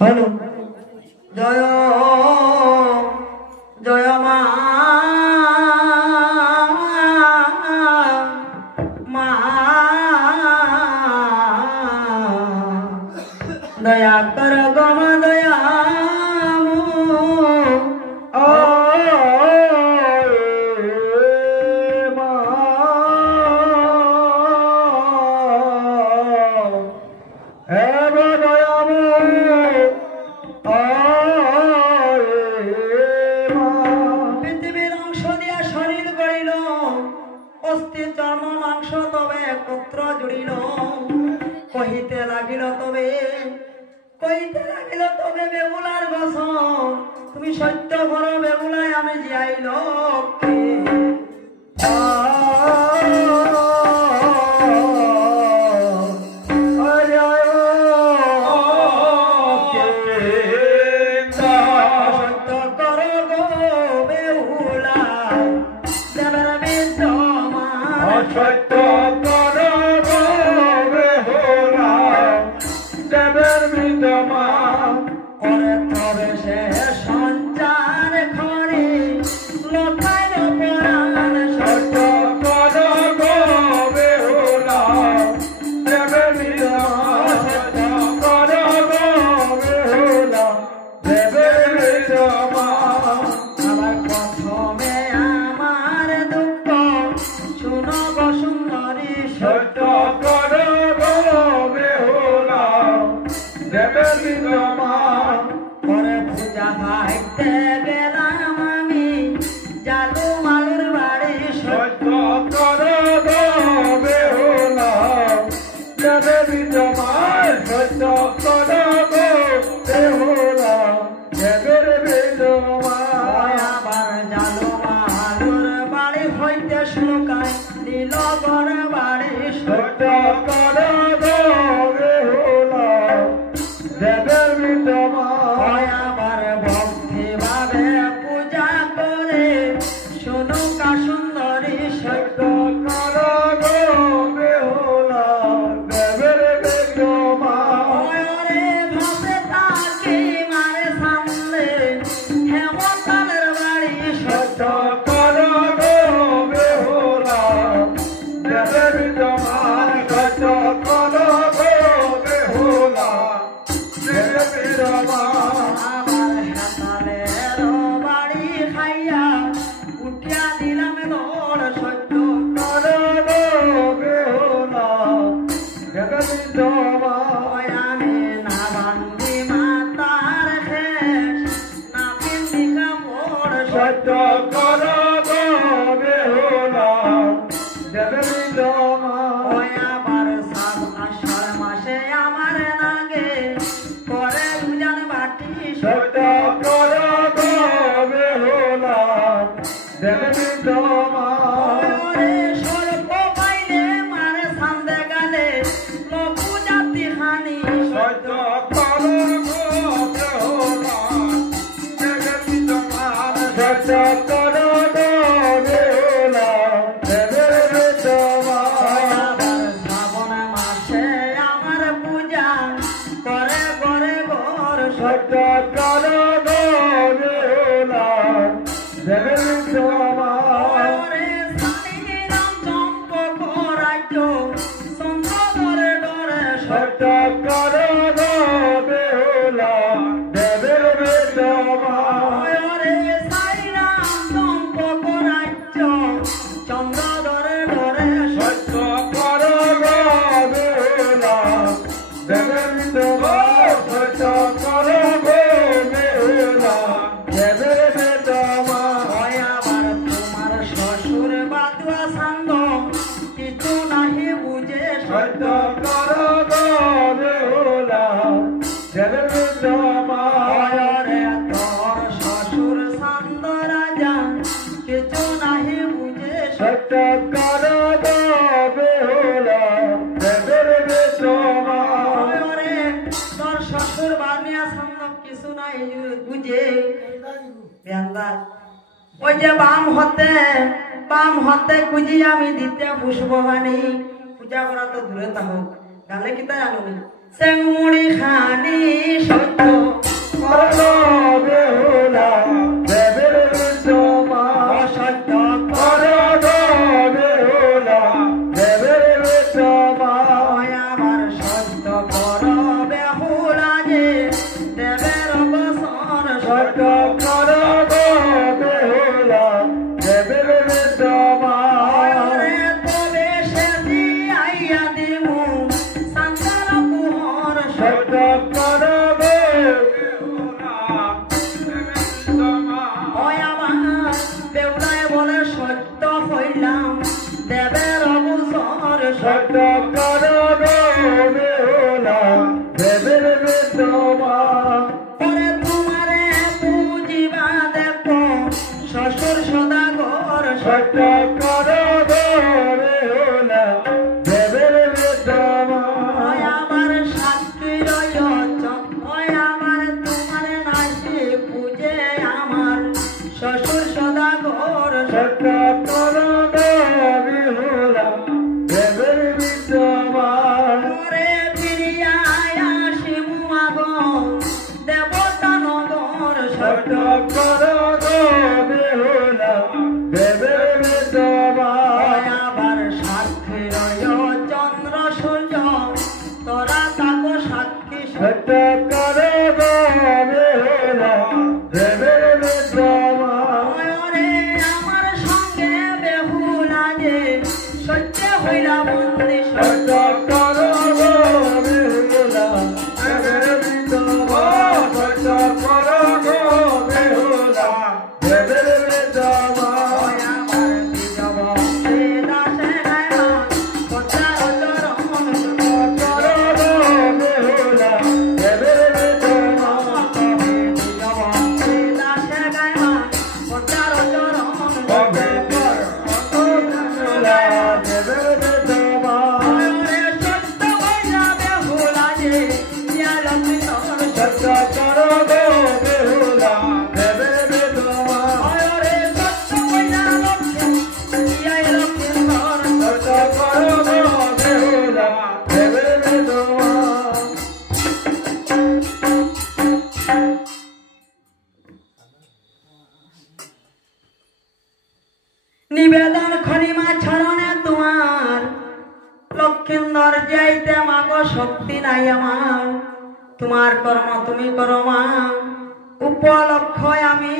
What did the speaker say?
hello জয় জয় মা মা দয়া কর গো মা দয়া তুমি সত্য করো বেগুলায় আমি যাই লক্ষ্যে ওই যে বাম হতে খুঁজি আমি দিতে পুষ্পবাণী পূজা করা তো দূরে থাকুক গালে কি তাই আনুনি চেংমুড়ি খানি সত্য করলো বেহুলা দেবের বিদ্যমা সত্য করলো বেহুলা দেবের বিদ্যমা আমার সত্য কর বেহুলা যে দেবের বসন সত্য কর বেহুলা দেবের বিদ্যমা তবে সে আইয়া দিমু সান্তাল পুহর সত্য কর বেহুলায় বলে সত্য হইলাম দেবের অবসর সত্য কর বেহুলা দেবের বিদ্যমা পরে তোমারে পুজিবা দেখো শ্বশুর সদাগর সত্য কর বেহুলা দেবের বিদ্যমা আমার সাক্ষী রয়েছ আমার তোমারে নাচি পূজে আমার শ্বশুর সদাগর সত্য কর বেহুলা দেবের বিদ্যমা পরে ফিরিয়া আসিমু আগন দেবতা নগর সত্য কর বেহুলা দেবের বিদ্যমা আবার সাক্ষী রয় চন্দ্র সূর্য তোরা তাকো সাক্ষী সত্য কর বেহুলা দেবের বিদ্যমা আমার সঙ্গে বেহুলা যে সত্য হইলা বন্দী সত্য কর বেহুলা দেবের বিদ্যমা সত্য কর বেহুলা দেবের বিদ্যমা আমার বিজব দাসে গায়মা পচার চরণ সত্য কর বেহুলা দেবের বিদ্যমা বিজব দাসে গায়মা পচার চরণ সত্য কর বেহুলা দেবের বিদ্যমা সত্য হইলা বেহুলা যে ইয়া লক্ষ্মী তোর সত্য কর বেহুলা দেবের বিদ্যমা সত্য হইলা লক্ষ্মী ইয়া লক্ষ্মী তোর সত্য কর বেহুলা দেবের বিদ্যমা নিবেদন খনিমা ছড়নে তোমার লক্ষিন্দর যাইতে মাগো শক্তি নাই আমার তোমার কর্ম তুমি করো মা উপলক্ষ আমি